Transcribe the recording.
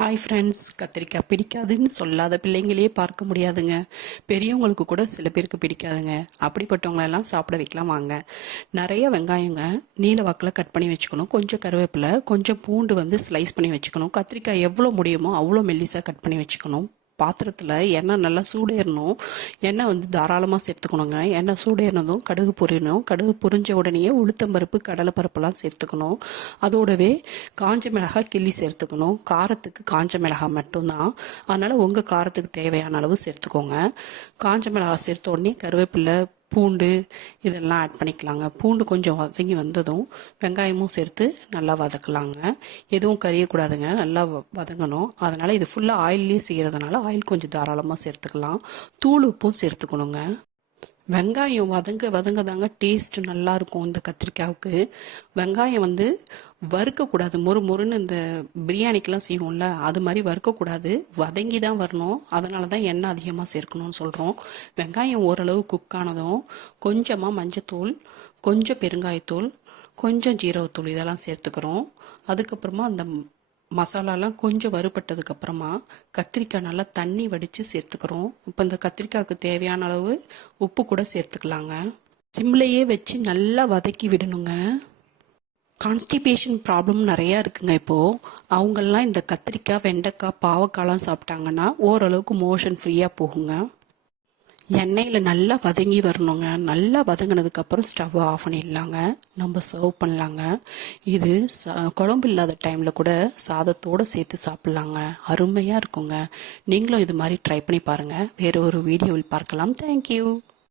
Hi friends, கத்திரிக்காய் பிடிக்காதுன்னு சொல்லாத பிள்ளைங்களையே பார்க்க முடியாதுங்க. பெரியவங்களுக்கு கூட சில பேருக்கு பிடிக்காதுங்க. அப்படிப்பட்டவங்களெல்லாம் சாப்பிட வைக்கலாம் வாங்க. நிறைய வெங்காயங்க நீல வாக்கில் கட் பண்ணி வச்சுக்கணும். கொஞ்சம் கருவேப்பிலை, கொஞ்சம் பூண்டு ஸ்லைஸ் பண்ணி வச்சுக்கணும். கத்திரிக்காய் எவ்வளோ முடியுமோ அவ்வளோ மெல்லிசாக கட் பண்ணி வச்சுக்கணும். பாத்திரத்தில் எண்ணெய் நல்லா சூடேறணும். எண்ணெய் தாராளமாக சேர்த்துக்கணுங்க. எண்ணெய் சூடேறினதும் கடுகு பொரியணும். கடுகு பொரிஞ்ச உடனேயே உளுத்தம்பருப்பு, கடலைப்பருப்பெல்லாம் சேர்த்துக்கணும். அதோடவே காஞ்ச மிளகாய் கிள்ளி சேர்த்துக்கணும். காரத்துக்கு காஞ்ச மிளகாய் மட்டும்தான், அதனால் உங்கள் காரத்துக்கு தேவையான அளவு சேர்த்துக்கோங்க. காஞ்ச மிளகாய் சேர்த்த உடனே கருவேப்பிலை, பூண்டு இதெல்லாம் ஆட் பண்ணிக்கலாங்க. பூண்டு கொஞ்சம் வதங்கி வந்ததும் வெங்காயமும் சேர்த்து நல்லா வதக்கலாங்க. எதுவும் கறியக்கூடாதுங்க, நல்லா வதங்கணும். அதனால் இது ஃபுல்லாக ஆயிலே செய்கிறதுனால ஆயில் கொஞ்சம் தாராளமாக சேர்த்துக்கலாம். தூள் உப்பும் சேர்த்துக்கணுங்க. வெங்காயம் வதங்க தாங்க டேஸ்ட் நல்லா இருக்கும். இந்த கத்திரிக்காவுக்கு வெங்காயம் வறுக்கக்கூடாது. மொறுன்னு இந்த பிரியாணிக்கெலாம் செய்வோம்ல, அது மாதிரி வறுக்கக்கூடாது, வதங்கி தான் வரணும். அதனால தான் எண்ணெய் அதிகமாக சேர்க்கணும்னு சொல்கிறோம். வெங்காயம் ஓரளவு குக் ஆனதும் கொஞ்சமாக மஞ்சத்தூள், கொஞ்சம் பெருங்காயத்தூள், கொஞ்சம் ஜீரகத்தூள் இதெல்லாம் சேர்த்துக்கிறோம். அதுக்கப்புறமா அந்த மசாலாலாம் கொஞ்சம் வறுபட்டதுக்கப்புறமா கத்திரிக்காய் நல்லா தண்ணி வடித்து சேர்த்துக்கிறோம். இப்போ இந்த கத்திரிக்காய்க்கு தேவையான அளவு உப்பு கூட சேர்த்துக்கலாங்க. சிம்லையே வச்சு நல்லா வதக்கி விடணுங்க. கான்ஸ்டிபேஷன் ப்ராப்ளம் நிறையா இருக்குங்க. இப்போது அவங்கெல்லாம் இந்த கத்திரிக்காய், வெண்டைக்காய், பாவக்காய்லாம் சாப்பிட்டாங்கன்னா ஓரளவுக்கு மோஷன் ஃப்ரீயாக போகுங்க. எண்ணெயில் நல்லா வதங்கி வரணுங்க. நல்லா வதங்கினதுக்கப்புறம் ஸ்டவ் ஆஃப் பண்ணிடலாங்க. நம்ம சர்வ் பண்ணலாங்க. இது குழம்பு இல்லாத டைமில் கூட சாதத்தோடு சேர்த்து சாப்பிட்லாங்க. அருமையாக இருக்குங்க. நீங்களும் இது மாதிரி ட்ரை பண்ணி பாருங்கள். வேறு ஒரு வீடியோவில் பார்க்கலாம். தேங்க்யூ.